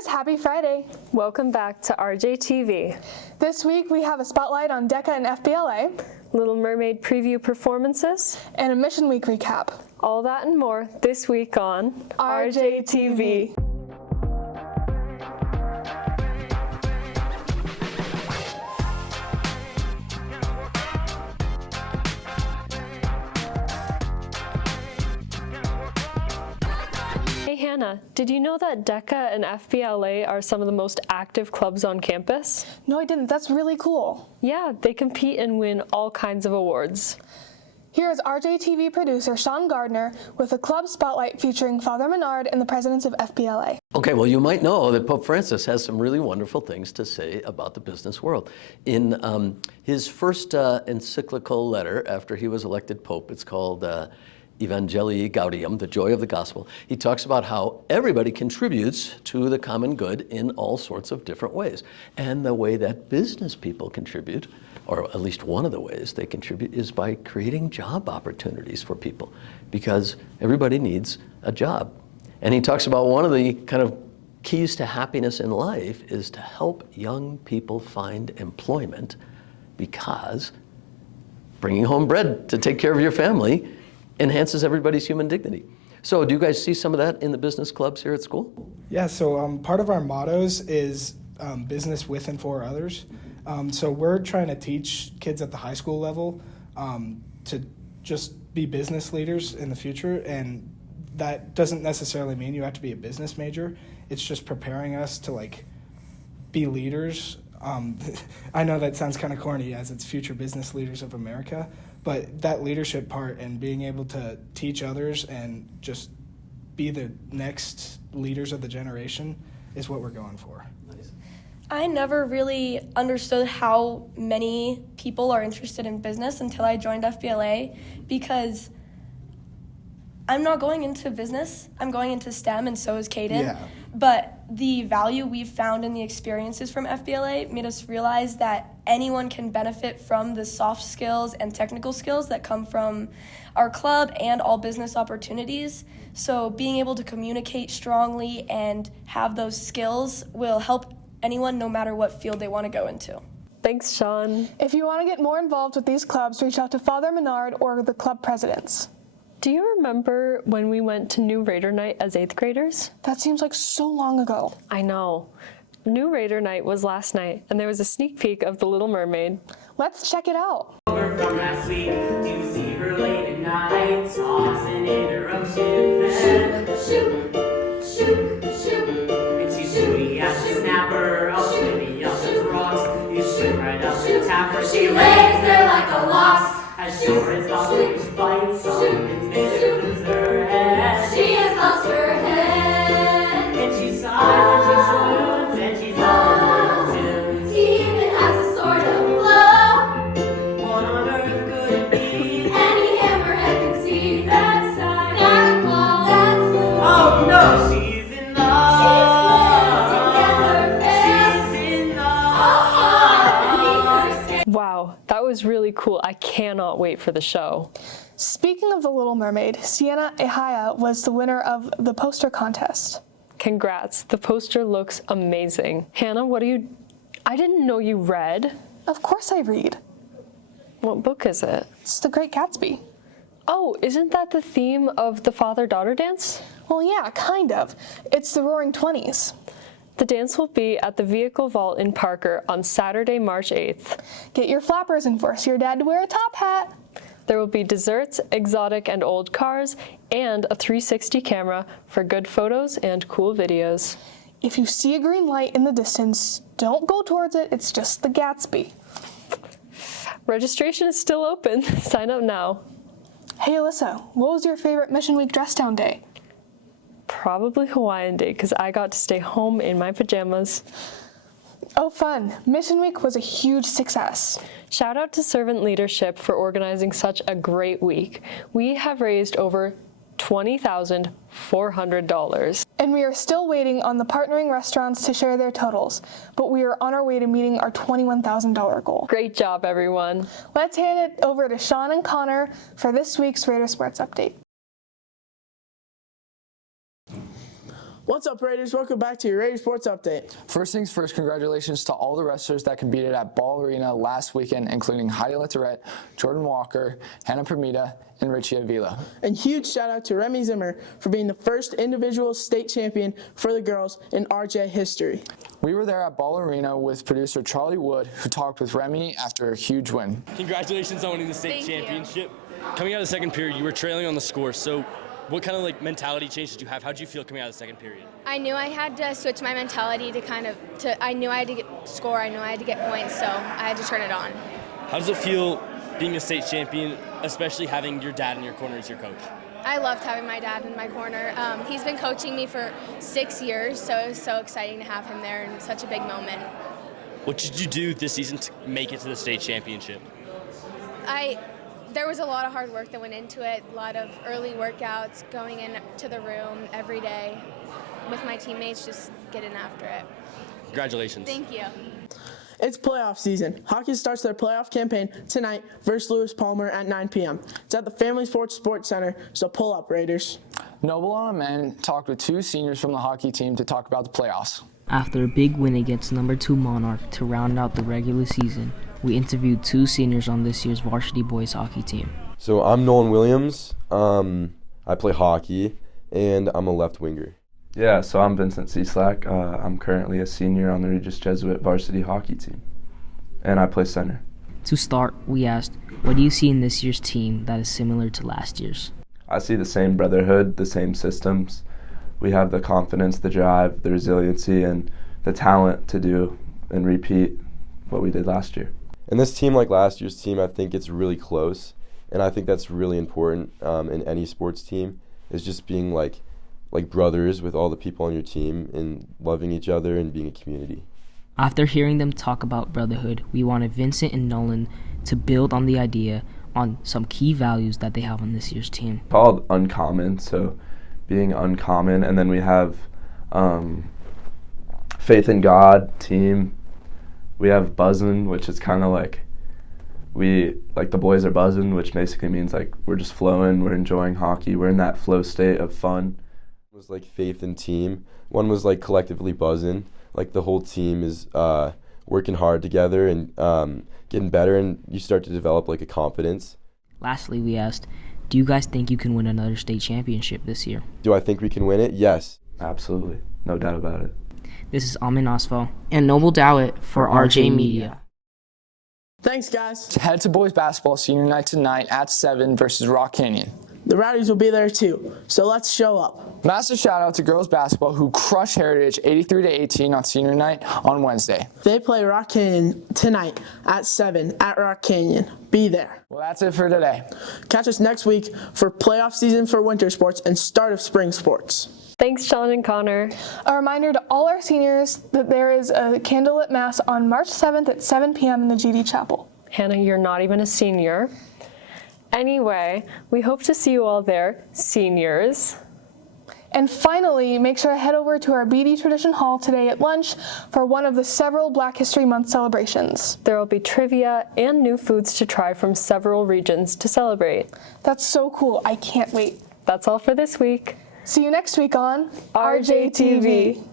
Listeners, happy Friday. Welcome back to RJTV. This week we have a spotlight on DECA and FBLA, Little Mermaid preview performances, and a Mission Week recap. All that and more this week on RJTV. Hey Hannah, did you know that DECA and FBLA are some of the most active clubs on campus? No, I didn't. That's really cool. Yeah, they compete and win all kinds of awards. Here is RJTV producer Sean Gardner with a club spotlight featuring Father Menard and the presidents of FBLA. Okay, well, you might know that Pope Francis has some really wonderful things to say about the business world. In his first encyclical letter after he was elected Pope, it's called Evangelii Gaudium, the joy of the gospel. He talks about how everybody contributes to the common good in all sorts of different ways. And the way that business people contribute, or at least one of the ways they contribute, is by creating job opportunities for people, because everybody needs a job. And he talks about one of the kind of keys to happiness in life is to help young people find employment, because bringing home bread to take care of your family enhances everybody's human dignity. So do you guys see some of that in the business clubs here at school? Yeah, so part of our mottos is business with and for others. So we're trying to teach kids at the high school level to just be business leaders in the future, and that doesn't necessarily mean you have to be a business major. It's just preparing us to be leaders. I know that sounds kind of corny, as it's future business leaders of America, but that leadership part and being able to teach others and just be the next leaders of the generation is what we're going for. I never really understood how many people are interested in business until I joined FBLA, because I'm not going into business, I'm going into STEM, and so is Caden. Yeah. But the value we've found in the experiences from FBLA made us realize that anyone can benefit from the soft skills and technical skills that come from our club and all business opportunities. So being able to communicate strongly and have those skills will help anyone, no matter what field they want to go into. Thanks, Sean. If you want to get more involved with these clubs, reach out to Father Menard or the club presidents. Do you remember when we went to New Raider Night as 8th graders? That seems like so long ago. I know. New Raider Night was last night, and there was a sneak peek of The Little Mermaid. Let's check it out. Over from last week, to see her late at night, tossing in her ocean bed. Shoot, shoot, shoot. And she's shooting at the snapper, oblivious as rocks. You shoot right up and tap her. She lays there like a lox. As sure as the fish bites, something's made her lose her head. She has lost her head. And she sighs and she swoons and she's on tunes. He even has a sort of glow. What on earth could it be? Any hammerhead can see that side. That glow. That glow. Oh no, she's in love. She's in love. Wow, that was really cool. I cannot wait for the show. Speaking of The Little Mermaid, Sienna Ehaya was the winner of the poster contest. Congrats, the poster looks amazing. Hannah, I didn't know you read. Of course I read. What book is it? It's The Great Gatsby. Oh, isn't that the theme of the father-daughter dance? Well, yeah, kind of. It's the Roaring Twenties. The dance will be at the Vehicle Vault in Parker on Saturday, March 8th. Get your flappers and force your dad to wear a top hat. There will be desserts, exotic and old cars, and a 360 camera for good photos and cool videos. If you see a green light in the distance, don't go towards it. It's just the Gatsby. Registration is still open. Sign up now. Hey, Alyssa, what was your favorite Mission Week dress down day? Probably Hawaiian Day, because I got to stay home in my pajamas. Oh, fun. Mission Week was a huge success. Shout out to Servant Leadership for organizing such a great week. We have raised over $20,400. And we are still waiting on the partnering restaurants to share their totals, but we are on our way to meeting our $21,000 goal. Great job, everyone. Let's hand it over to Sean and Connor for this week's Raider Sports Update. What's up, Raiders? Welcome back to your Raiders Sports Update. First things first, congratulations to all the wrestlers that competed at Ball Arena last weekend, including Heidi Latourette, Jordan Walker, Hannah Permita, and Richie Avila. And huge shout out to Remy Zimmer for being the first individual state champion for the girls in RJ history. We were there at Ball Arena with producer Charlie Wood, who talked with Remy after a huge win. Congratulations on winning the state championship. Coming out of the second period, you were trailing on the score, so what kind of mentality change did you have? How did you feel coming out of the second period? I knew I had to switch my mentality I knew I had to score, I knew I had to get points, so I had to turn it on. How does it feel being a state champion, especially having your dad in your corner as your coach? I loved having my dad in my corner. He's been coaching me for 6 years, so it was so exciting to have him there and such a big moment. What did you do this season to make it to the state championship? There was a lot of hard work that went into it, a lot of early workouts, going into the room every day with my teammates, just getting after it. Congratulations. Thank you. It's playoff season. Hockey starts their playoff campaign tonight versus Lewis Palmer at 9 p.m. It's at the Family Sports Center, so pull up, Raiders. Noble on a Men talked with 2 seniors from the hockey team to talk about the playoffs. After a big win against number 2 Monarch to round out the regular season, we interviewed 2 seniors on this year's varsity boys hockey team. So I'm Nolan Williams. I play hockey, and I'm a left winger. Yeah, so I'm Vincent Cieslak. I'm currently a senior on the Regis Jesuit varsity hockey team, and I play center. To start, we asked, what do you see in this year's team that is similar to last year's? I see the same brotherhood, the same systems. We have the confidence, the drive, the resiliency, and the talent to do and repeat what we did last year. And this team, like last year's team, I think it's really close, and I think that's really important in any sports team, is just being like brothers with all the people on your team and loving each other and being a community. After hearing them talk about brotherhood, we wanted Vincent and Nolan to build on the idea on some key values that they have on this year's team. Called uncommon, so being uncommon, and then we have faith in God team. We have buzzin', which is kind of the boys are buzzing, which basically means we're just flowing, we're enjoying hockey, we're in that flow state of fun. It was faith in team. One was collectively buzzing. The whole team is working hard together and getting better, and you start to develop a confidence. Lastly, we asked, do you guys think you can win another state championship this year? Do I think we can win it? Yes. Absolutely. No doubt about it. This is Amin Asfal and Noble Dowett for RJ Media. Thanks, guys. Head to boys basketball senior night tonight at 7 versus Rock Canyon. The Rowdies will be there too, so let's show up. Massive shout out to girls basketball who crushed Heritage 83-18 on senior night on Wednesday. They play Rock Canyon tonight at 7 at Rock Canyon. Be there. Well, that's it for today. Catch us next week for playoff season for winter sports and start of spring sports. Thanks, Sean and Connor. A reminder to all our seniors that there is a candlelit mass on March 7th at 7 p.m. in the GD Chapel. Hannah, you're not even a senior. Anyway, we hope to see you all there, seniors. And finally, make sure to head over to our BD Tradition Hall today at lunch for one of the several Black History Month celebrations. There will be trivia and new foods to try from several regions to celebrate. That's so cool. I can't wait. That's all for this week. See you next week on RJTV.